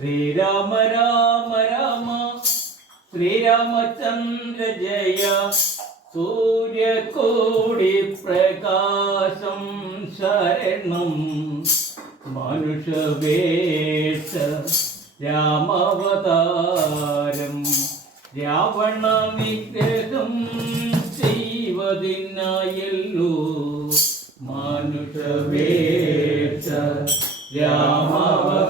ശ്രീരാമ രാമ രാമ ശ്രീരാമചന്ദ്ര ജയ സൂര്യകോടി പ്രകാശം ശരണം മനുഷ്യവേഷ രാമവതാരം രാവണ നിഗ്രഹം ചെയ്വതിനായല്ലോ മനുഷ്യവേഷ രാമവതാരം